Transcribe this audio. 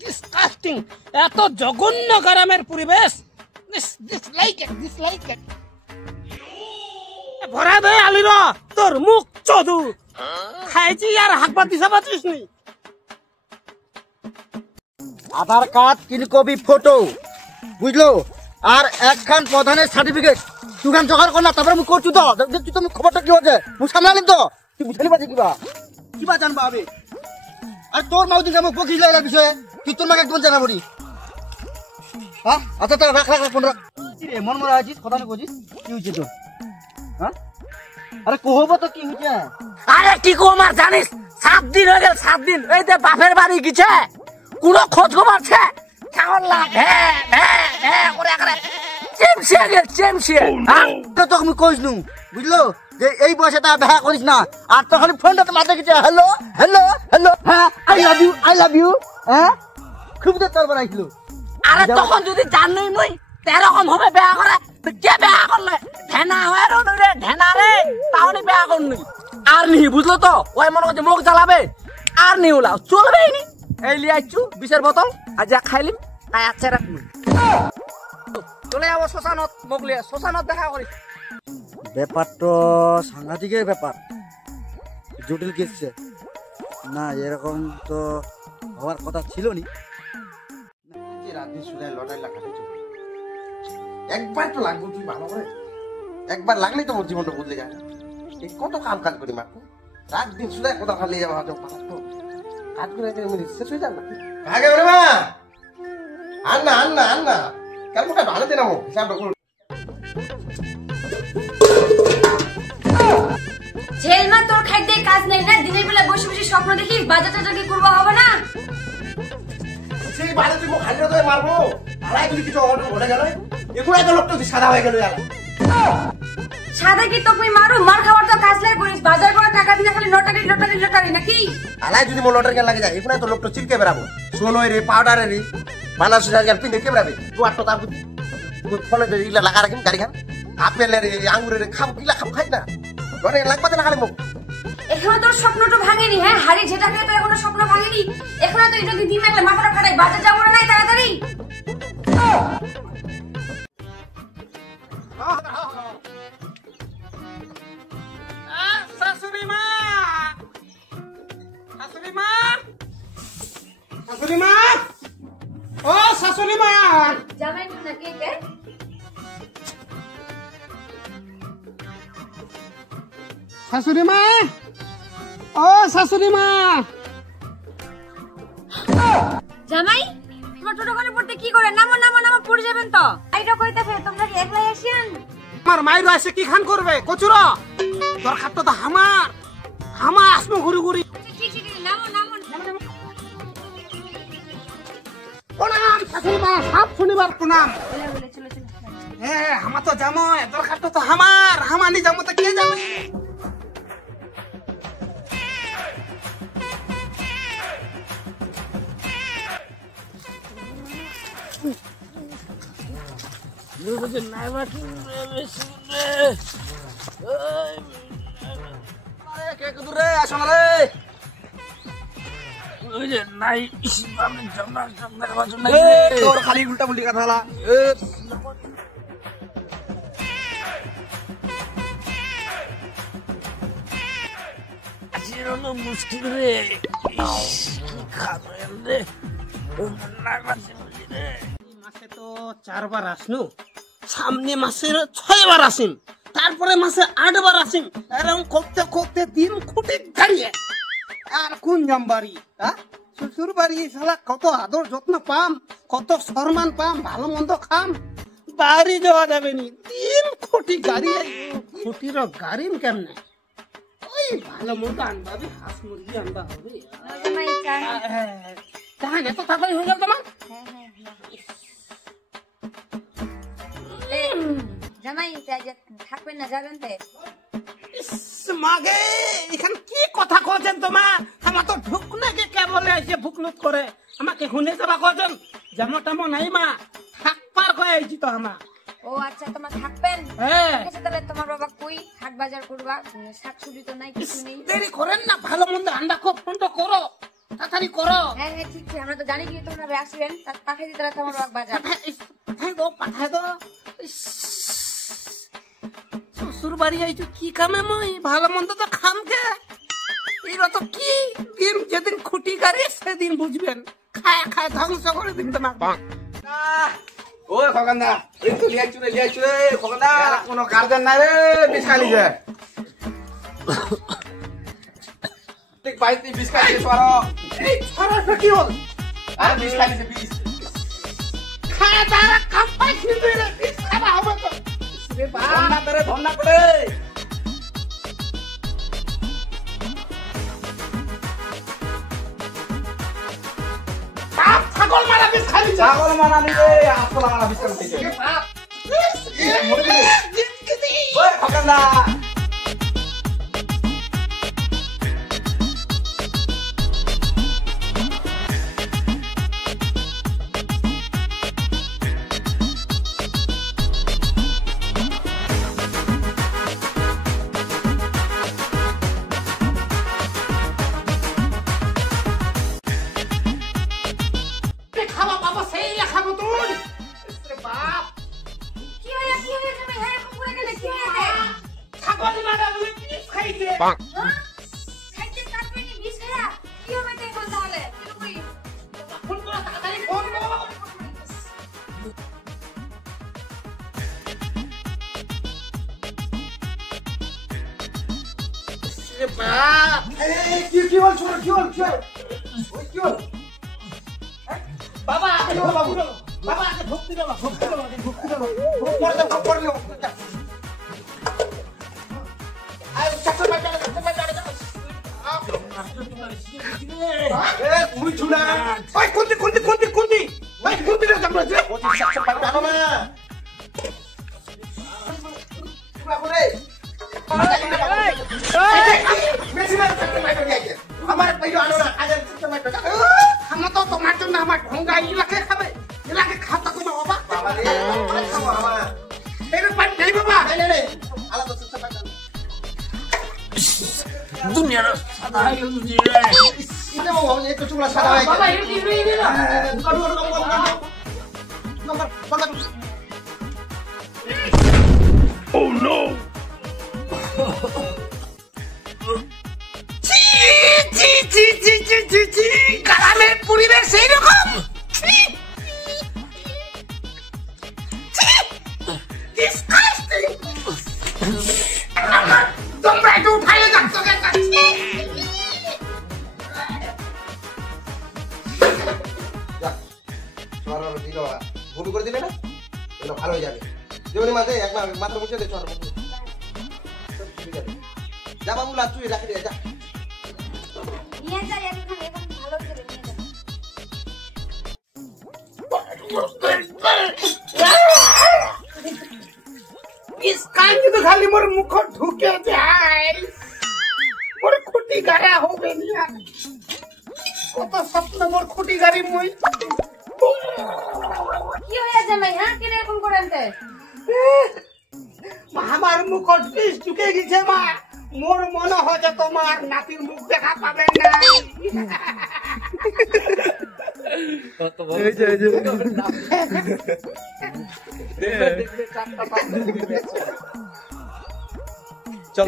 Disgusting, এত জঘন্য গরমের পরিবেশ। ভরা দে আলির তোর মুখ চদু খাইছি আর হাকবা দিছা পাচ্ছিস নি। আধার কার্ড, 3 কপি ফটো, বুঝলো, আর একখান প্রধানের সার্টিফিকেট দুখান জোগাড় কর না, তারপরে আমি করছি তো। দেখছি তুমি খবরটা কি হচ্ছে, মুখ সামনে আনিম তো, তুই বুঝলি পারছি কিবা জানবা আমি। আর তোর মাউদিন আমার বকিস লাগলার বিষয়ে, তুই তোর মাকে একদম জানাবো নি। হ্যাঁ আচ্ছা তো রাখ রাখ ফোন রাখ। মন মরা আছিস, কথা না বলছিস, কি হয়েছে তোর? হ্যাঁ আরে কহবো তো কি হয়েছে। আরে কি কম আর জানিস, 7 দিন হয়ে গেল, 7 দিন এই যে বাপের বাড়ি গেছে, কোনো খোঁজ খবর আছে আমি কইস নু, বুঝলো, যে এই বয়সে তা দেখা করিস না। আর তো খালি ফোনটা মাথা গেছে, হ্যালো হ্যালো হ্যালো, হ্যাঁ আই লাভ ইউ, হ্যাঁ খুব তো তোর বানাইছিল। আরে তখন যদি জানই নই এরকম হবে বেয়া করে, কে বেয়া করলে ঢেনা হয়ে রে, ঢেনা রে, তাহলে বেয়া করনি আর নি, বুঝলো তো। ওই মনে করছে মুখ জ্বালাবে আর নি, ওলা চলবেই নি। এই লিয়ে আইছু 20-এর বোতল, আর যা খাইলিম তাই আচ্ছা রাখবি। চলে যাবো শ্মশানত, মুখ লিয়ে শ্মশানত দেখা করিস। ব্যাপার তো সাংঘাতিকের ব্যাপার, জটিল কেসছে না, এরকম তো হওয়ার কথা ছিল নি। একবার তো লাগবে, তুই ভালো করে একবার লাগলেই তো মোর জীবনটা বদলে যায়। এই কত কাম কাজ করি মাকু, রাত দিন শুধু কোথাও খালি যাওয়া কাজ করে শেষ হয়ে যাবে না। আগে ওরে মা আন্না আন্না আন্না কালটা ভালো দিন আমো হিসাবটা করুন। জেলমা তোর খাইতে কাজ নেই না, দিনের বেলা বসে বসে স্বপ্ন দেখিস, বাজার টাজার কি করবো হবে না? সেই বাজে তুই খালি তো মারবো, আলাই যদি কিছু অঘটন ঘটে গেল, এখন এত লোকটা সাদা হয়ে গেল। সাদা কি তোকে মারু, মার খাওয়ার তো কাজ লাই করিস, বাজার করে টাকা দিনা খালি লটারি লটারি লটারি নাকি? আলাই যদি মোর লটারি লাগে যায়, এখন এত লোকটা চিলকে বেড়াবো, সোনই রে পাউডারে রে বানাস পিন্ধে কে বেড়াবে। তুই আর তো তার ফলে ইলা লাগা রাখিম গাড়ি খান, আপেলের আঙুরের খাবো, কিলা খাবো খাই না, লটারি লাগবে না খালি মুখ। এখনো তোর স্বপ্নটা ভাঙেনি, হ্যাঁ হাড়ি যেটা খেয়ে তোর এখনো স্বপ্ন ভাঙেনি, এখনো তো এটা দিন একলা মাথাটা ফাটাই, বাজার যাবো না তাড়াতাড়ি। শাশুড়ি মা, শাশুড়ি মা, শাশুড়ি মা, ও শাশুড়ি মা। জামাই তো নাকি কে? শাশুড়ি মা, ও শাশুড়ি মা। জামাই তোমার ছোট করে পড়তে কি করে, নামো নামো নামো, পড়ে যাবেন তো। আইটা কইতাছে তোমরা কি একলাই আসেন? আমার মাইর এসে কি খান করবে কচুরা, দরকার তো হামার, হামা আসমু ঘুরি ঘুরি। ঠিক ঠিক নামো নামো। প্রণাম শাশুড়ি মা, সব শনিবার প্রণাম। বলে চলো চলো। হ্যাঁ হামা তো জামো, দরকার তো হামার, হামানি জামো তো কে যাবে। খালি উল্টা উল্টি কথা মুশকিল রে, মাসে তো 4 বার আসনু, সামনে মাসে 6 বার আসিম, তারপরে মাসে 8 বার আসিম, এরকম করতে করতে দিন খুঁটে দাঁড়িয়ে। আর কোন যাম বাড়ি, শ্বশুর বাড়ি শালা কত আদর যত্ন পাম, কত সম্মান পাম, ভালো মন্দ খাম, বাড়ি যাওয়া যাবে নি, দিন খুঁটি গাড়ি, খুঁটির গাড়িম কেমনে, ওই ভালো মন্দ আনবা হবে, হাঁস মুরগি আনবা হবে। জামাই চা। তাহলে এত তাড়াতাড়ি হয়ে গেল তোমার? জামাই থাকবেন না, যাবেন তো? মাগে এখানে কি কথা কছেন তোমার, আমার তো ঢুক নাকি কে বলে এসে ভুকলুক করে আমাকে শুনে যাবা কছেন, যেমন তেমন নাই মা, থাকবার কয়ে আইছি তো আমার। ও আচ্ছা তোমার থাকবেন, হ্যাঁ ঠিক আছে। তাহলে তোমার বাবা কই হাট বাজার করবা, শাকসবজি তো নাই, কিছু নেই। দেরি করেন না, ভালো মন্দ আন্ডা খুব ফোন তো করো। তাড়াতাড়ি করো। হ্যাঁ হ্যাঁ ঠিক আছে, আমরা তো জানি কি তোমরা আসবেন, পাঠিয়ে দিতে রাখো আমার বাজার। পাঠাই দো। শ্বশুর বাড়ি আইছো কি কামে মই? ভালো মন্দ তো খামকে। এরা তো কি দিন যেদিন খুঁটি গাড়ি সেদিন বুঝবেন। খায় খায় ধ্বংস করে দিন তোমার। ওই খগন্দা একটু লিয়াইছু রে খগন্দা কোনো গার্জেন নাই রে বিষ খাইছে ঠিক পাইতি বিষ খাইছে সর এই ছড়াটা কি হল? আরে বিষ খাইছে বিষ খায় তারা কাম পাই কিন্তু রে বিষ খাওয়া হবে তো। রে বাপ ধন্না করে বাপ ছাগল মারা বিষ খাইছে। ছাগল মানা নিবে আসল মানা বিষ খাইছে রে বাপ ওই খগন্দা খাওয়া বাবা সেই খাবো তুই। রে বাপ কি হয়েছে তুমি হ্যাঁ এরকম করে গেলে কি হয়েছে? ছাগল মারা বলে বিষ খাইছে। হ্যাঁ? খাইতে কাটবে নি বিষ খায়া কি হবে দেখো তাহলে তুই ফোন করো তাড়াতাড়ি ফোন করো। রে বাপ কি বল ছোট কি বল ওই কি বল বাবা আগে বাবু বাবা আগে ভক্তি দাও ভক্তি দাও ভক্তি দাও পড় দাও আয় চাচা বাজা এ তুই ছুড়া ওই কোনটি ওই কোনটি রে জামরা যে ও ঠিক সাকসা পাই জানো না ছুড়া করে বেশি না চাচা বাজা দিয়ে আমার পাইলো আনো না আজ সাকসা পাই আমরা তো তোমার জন্য আমার ঢঙ্গা ইলাকে খাবে ইলাকে খাতা তো বাবা বাবা রে খাবো আমার এর পাই নাই বাবা নে আলাদা সাকসা পাই দুনিয়ার সাদা হয়ে গেছে এটা ও একটু চুলা সাদা হয়ে বাবা এর কি হইছে না গ্রামের পরিবেশ এইরকম তোমরা একটু উঠাইয়ে যাচ্ছ ভূমি করে দিলে না এগুলো ভালো হয়ে যাবে যেমনি মাঝে একবার মাথা মুছে দে চর যা বাবু লাচু রাখি দে যা নিয়ে যাই এখন এখন ভালো করে নিয়ে যাই। इसकान तो खाली मोर मुख ढुके जाए मोर खुटी गाया हो गई यार কত স্বপ্ন মোর খুঁটি গাড়ি মই কি হয়েছে ভাই হ্যাঁ কি এরকম করেনতে? আমার মুখ পিস ঢুকে গেছে মা মোর মনে হচ্ছে তোমার নাতির মুখ দেখা পাবেন না চল